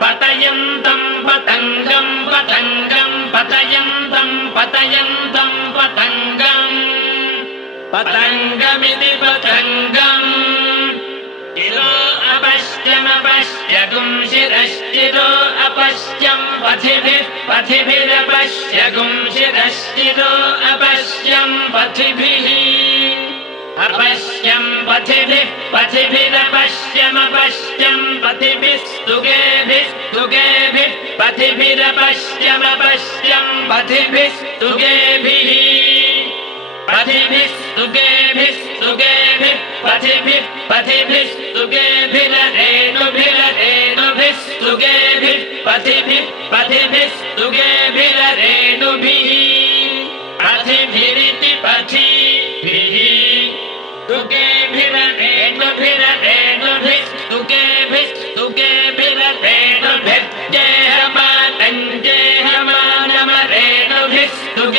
पतयन्तम् पतङ्गम् पतङ्गम् पतयन्तम् पतयन्तम् पतङ्गम् पतङ्गमिति पतङ्गम् अपश्यमपश्यगुं शिरश्चिरो अपश्यम् पथिभिः पथिभिरपश्यगुं शिरश्चिरो अपश्यम् पथिभिः अपश्यम् पथिभिः पथिभिरपश्य पश्यमपश्यम् पथिभिस्तुगेभिस्तुगेभिः पथिभिरपश्यमपश्यम् पथिभिस्तुगेभिः पथिभिस्तुगेभिस्तुगेभिः पथिभिः पथिभिस्तुगेभिररेणुभिररेणुभिस्तुगेभिः पथिभिः पथिभिस्तुगेभिररेणु Don't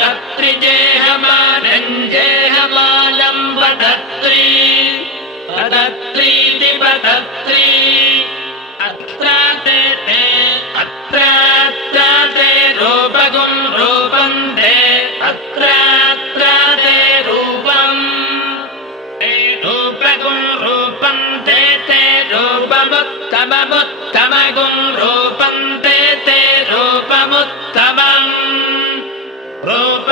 तत्रिजेहमानञ्जेहमालं वदत्री तदत्रीति वदत्री अत्रा ते ते अत्रात्रा ते रूपगुं रूपं ते अत्रात्रा ते रूपम् ते रूपगुं रूपं ते ते रूपमुत्तममुत्तमगुं रूपं ते ते रूपमुत्तम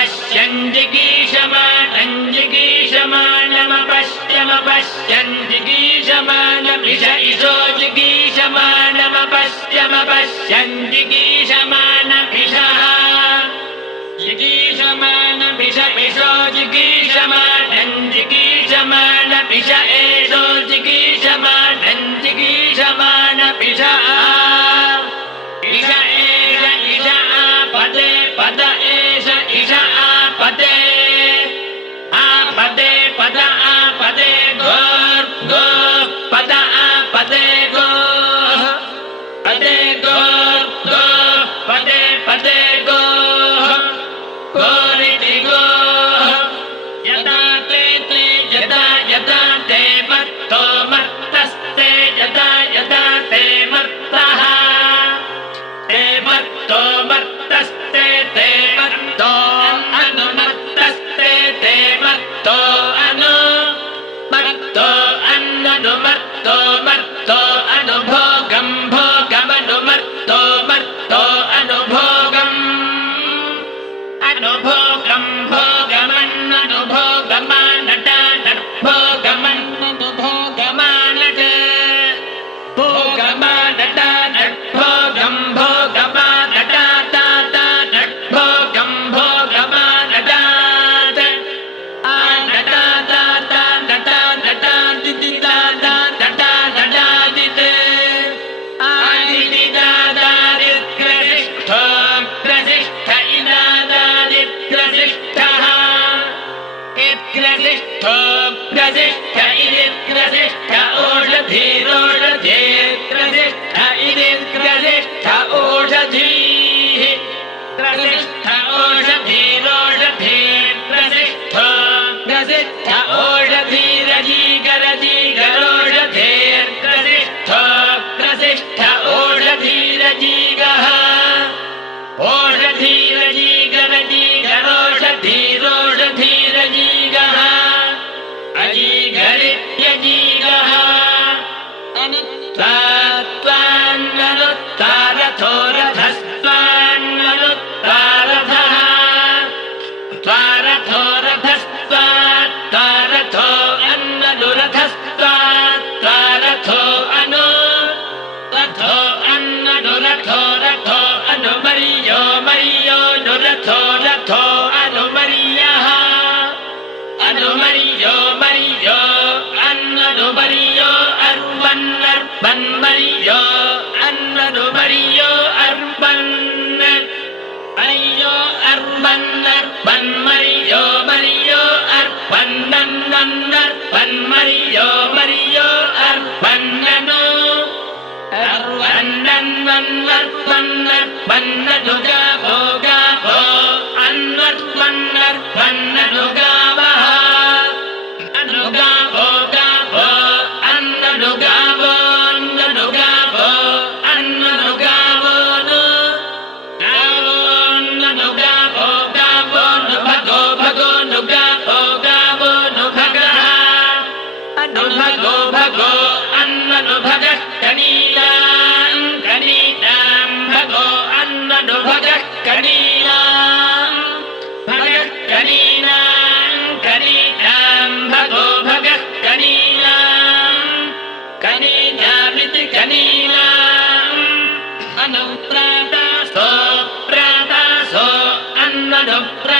पश्यन् जिगीषमाणम् जिगीषमाणमपश्यमपश्यन् जिगीषमाणमिष इषो जिगीषमाणमपश्यमपश्यन् जिगीष Gracias. la அன்மறியோ அன்னது மறியோ அர்பன்னர் ஐயோ அர்பன்னர் பன்மறியோ மறியோ அர்பன்னன் நன்னர் பன்மறியோ மறியோ அர்பன்னனோ அர்வன்னன் வன்வர் பன்னர் பன்னதுகா போகா போ அன்வர் பன்னர் பன்னதுகா भगकणीनाम् भगकणीनाम् कनीताम् भगो भगः कनीनाम् कनीनामिति कनीनाम् अनुप्रातासो प्रातासो अन्वनुप्रा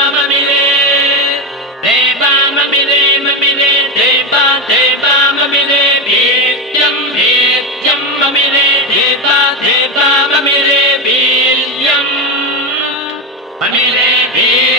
भीत्यम् भीत्यम् ममिरे धीता धीता ममिरे भील्यम् ममिरे भी